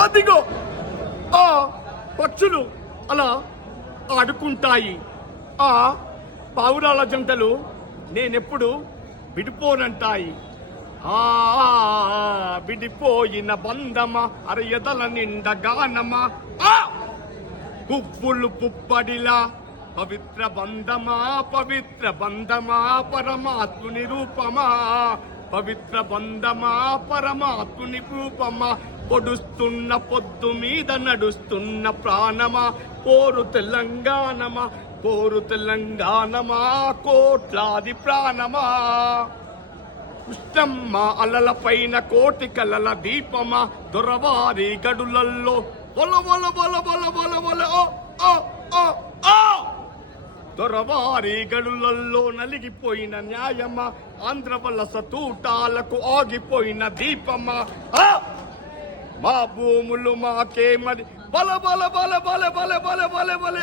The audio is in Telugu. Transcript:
అదిగో ఆ పక్షులు అలా ఆడుకుంటాయి. ఆ పావురాల జంటలు నేనెప్పుడు విడిపోనంటాయి. ఆ విడిపోయిన బంధమా అరయదల నిండా గానమా, ఆ పువ్వులు పుప్పడిలా పవిత్ర బంధమా పరమాత్ముని రూపమా, పవిత్ర బంధమా పరమాత్ముని రూపమా, పొడుస్తున్న పొద్దు మీద నడుస్తున్న ప్రాణమా, పోరు తెలంగాణమా కోట్లాది ప్రాణమా, కృష్ణమ్మ అలల పైన కోటి కలల దీపమా, దొరవారి గడులల్లో బొల బొల బొల బొల బొల బొల ఓ దొరవారి గడులల్లో నలిగిపోయిన న్యాయమా, ఆంధ్ర వలస తూటాలకు ఆగిపోయిన దీపమా, మా భూములు మాకే మరి బల బల బల బల బల బల బల బల